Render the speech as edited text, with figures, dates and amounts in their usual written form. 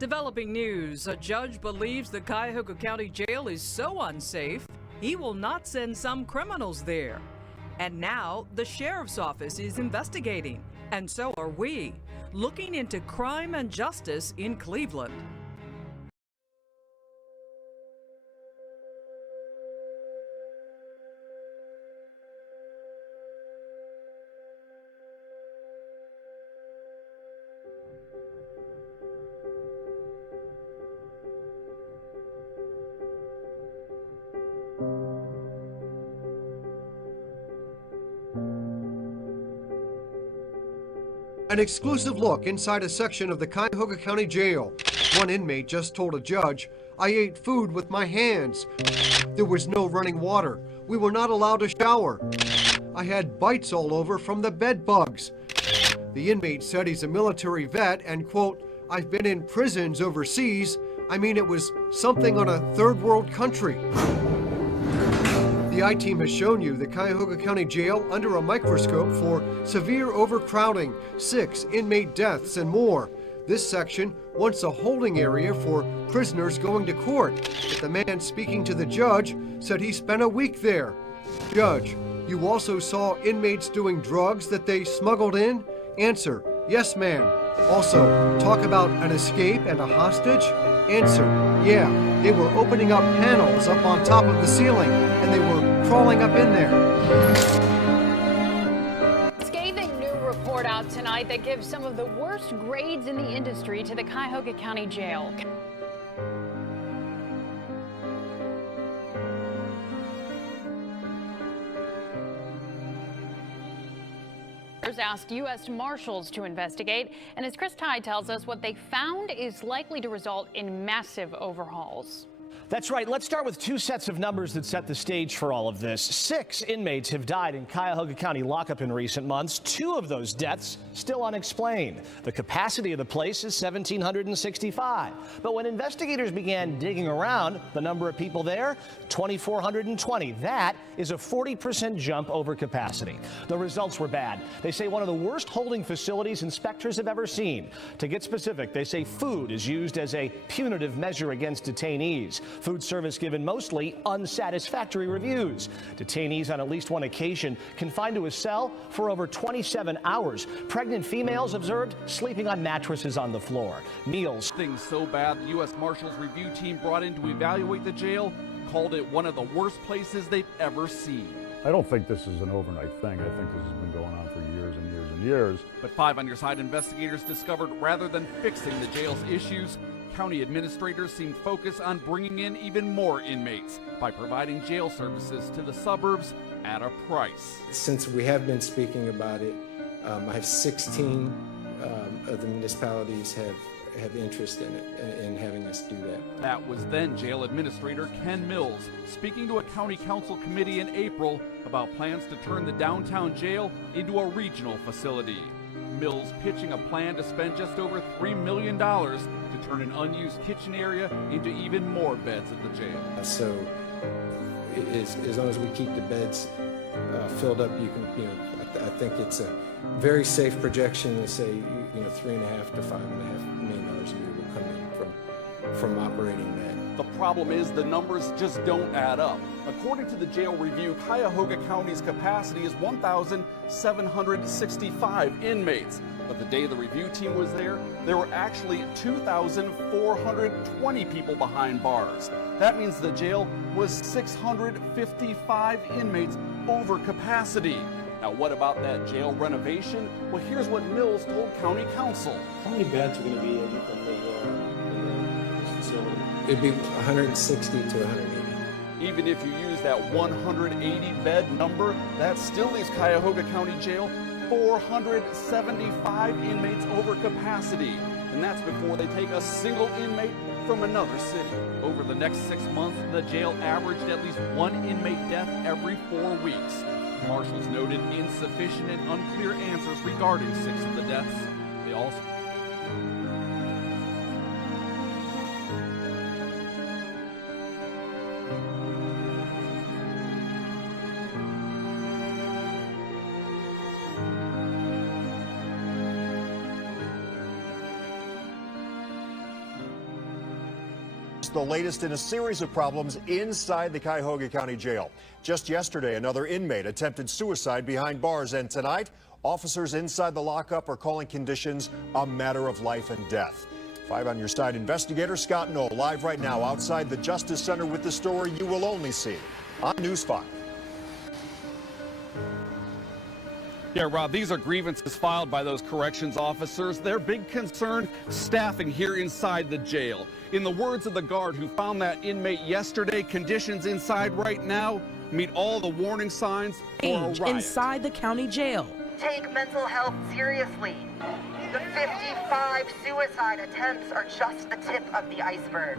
Developing news, a judge believes the Cuyahoga County Jail is so unsafe, he will not send some criminals there. And now the sheriff's office is investigating, and so are we, looking into crime and justice in Cleveland. An exclusive look inside a section of the Cuyahoga County Jail. One inmate just told a judge, "I ate food with my hands. There was no running water. We were not allowed to shower. I had bites all over from the bed bugs." The inmate said he's a military vet and, quote, "I've been in prisons overseas. I mean, it was something on a third world country." The I-Team has shown you the Cuyahoga County Jail under a microscope for severe overcrowding, 6 inmate deaths, and more. This section, once a holding area for prisoners going to court, but the man speaking to the judge said he spent a week there. Judge, you also saw inmates doing drugs that they smuggled in? Answer, yes, ma'am. Also, talk about an escape and a hostage? Answer, yeah, they were opening up panels up on top of the ceiling, and they were crawling up in there. Scathing new report out tonight that gives some of the worst grades in the industry to the Cuyahoga County Jail. Asked U.S. Marshals to investigate, and as Chris Tye tells us, what they found is likely to result in massive overhauls. That's right. Let's start with 2 sets of numbers that set the stage for all of this. 6 inmates have died in Cuyahoga County lockup in recent months. 2 of those deaths still unexplained. The capacity of the place is 1,765. But when investigators began digging around, the number of people there, 2,420. That is a 40% jump over capacity. The results were bad. They say one of the worst holding facilities inspectors have ever seen. To get specific, they say food is used as a punitive measure against detainees. Food service given mostly unsatisfactory reviews. Detainees on at least one occasion confined to a cell for over 27 hours. Pregnant females observed sleeping on mattresses on the floor. Meals. Things so bad, the U.S. Marshals review team brought in to evaluate the jail called it one of the worst places they've ever seen. I don't think this is an overnight thing. I think this has been going on for years and years and years. But 5 on Your Side investigators discovered rather than fixing the jail's issues, county administrators seem focused on bringing in even more inmates by providing jail services to the suburbs at a price. Since we have been speaking about it, I have 16 of the municipalities have interest in it, in having us do that. That was then Jail Administrator Ken Mills speaking to a county council committee in April about plans to turn the downtown jail into a regional facility. Mills pitching a plan to spend just over $3 million to turn an unused kitchen area into even more beds at the jail. So as long as we keep the beds filled up, I think it's a very safe projection to say, $3.5 to $5.5 million a year will come in from operating that. The problem is the numbers just don't add up. According to the jail review, Cuyahoga County's capacity is 1,765 inmates. But the day the review team was there were actually 2,420 people behind bars. That means the jail was 655 inmates over capacity. Now, what about that jail renovation? Well, here's what Mills told County Council. How many beds are going to be in this facility? It'd be 160 to 180. Even if you use that 180 bed number, that still leaves Cuyahoga County Jail 475 inmates over capacity. And that's before they take a single inmate from another city. Over the next 6 months, the jail averaged at least 1 inmate death every 4 weeks. Marshals noted insufficient and unclear answers regarding 6 of the deaths. They also The latest in a series of problems inside the Cuyahoga County Jail. Just yesterday, another inmate attempted suicide behind bars, and tonight, officers inside the lockup are calling conditions a matter of life and death. 5 on your side investigator Scott Knoll live right now outside the Justice Center with the story you will only see on News 5. Yeah, Rob, these are grievances filed by those corrections officers. Their big concern, staffing here inside the jail. In the words of the guard who found that inmate yesterday, conditions inside right now meet all the warning signs for a riot. Inside the county jail. Take mental health seriously. The 55 suicide attempts are just the tip of the iceberg.